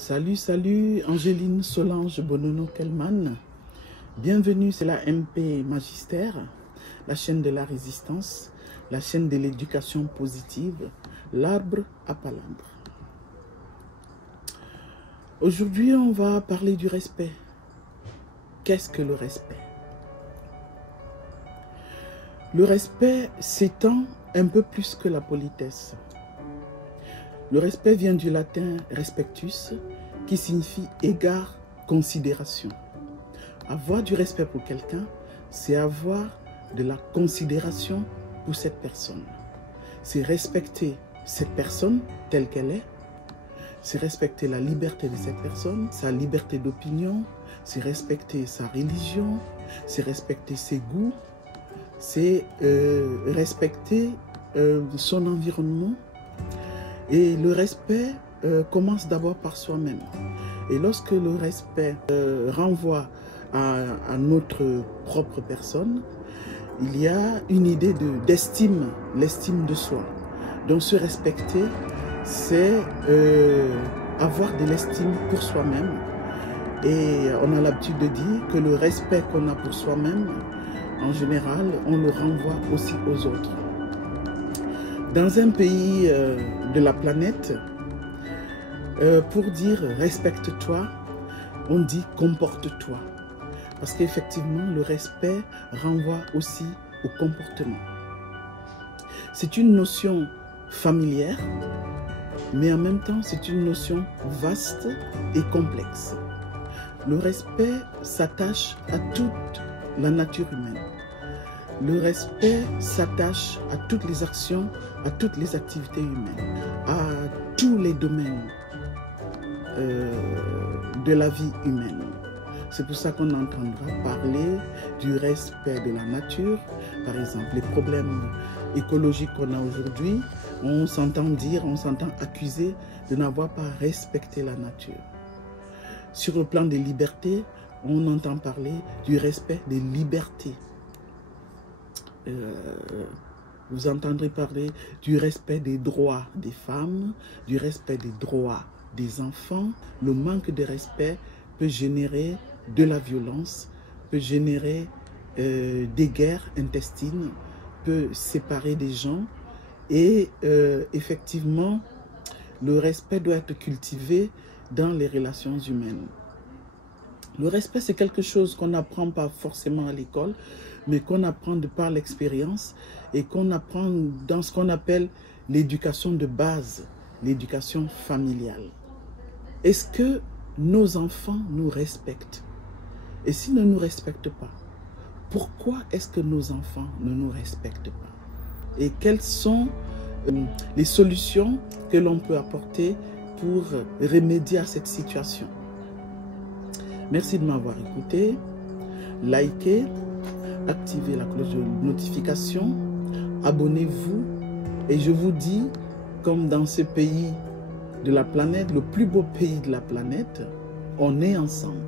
Salut, Angéline Solange Bonono Kelman. Bienvenue, c'est la MP Magistère, la chaîne de la résistance, la chaîne de l'éducation positive, l'arbre à palabres. Aujourd'hui, on va parler du respect. Qu'est-ce que le respect? Le respect s'étend un peu plus que la politesse. Le respect vient du latin respectus, qui signifie égard, considération. Avoir du respect pour quelqu'un, c'est avoir de la considération pour cette personne. C'est respecter cette personne telle qu'elle est. C'est respecter la liberté de cette personne, sa liberté d'opinion. C'est respecter sa religion. C'est respecter ses goûts. C'est respecter son environnement. Et le respect commence d'abord par soi-même. Et lorsque le respect renvoie à notre propre personne, il y a une idée d'estime, l'estime de soi. Donc se respecter, c'est avoir de l'estime pour soi-même. Et on a l'habitude de dire que le respect qu'on a pour soi-même, en général, on le renvoie aussi aux autres. Dans un pays de la planète, pour dire respecte-toi, on dit comporte-toi. Parce qu'effectivement, le respect renvoie aussi au comportement. C'est une notion familière, mais en même temps, c'est une notion vaste et complexe. Le respect s'attache à toute la nature humaine. Le respect s'attache à toutes les actions, à toutes les activités humaines, à tous les domaines de la vie humaine. C'est pour ça qu'on entendra parler du respect de la nature. Par exemple, les problèmes écologiques qu'on a aujourd'hui, on s'entend dire, on s'entend accuser de n'avoir pas respecté la nature. Sur le plan des libertés, on entend parler du respect des libertés. Vous entendrez parler du respect des droits des femmes, du respect des droits des enfants. Le manque de respect peut générer de la violence, peut générer des guerres intestines, peut séparer des gens. Et effectivement, le respect doit être cultivé dans les relations humaines. Le respect, c'est quelque chose qu'on n'apprend pas forcément à l'école, mais qu'on apprend de par l'expérience et qu'on apprend dans ce qu'on appelle l'éducation de base, l'éducation familiale. Est-ce que nos enfants nous respectent? Et s'ils ne nous respectent pas, pourquoi est-ce que nos enfants ne nous respectent pas? Et quelles sont les solutions que l'on peut apporter pour remédier à cette situation? Merci de m'avoir écouté. Likez, activez la cloche de notification, abonnez-vous. Et je vous dis, comme dans ce pays de la planète, le plus beau pays de la planète, on est ensemble.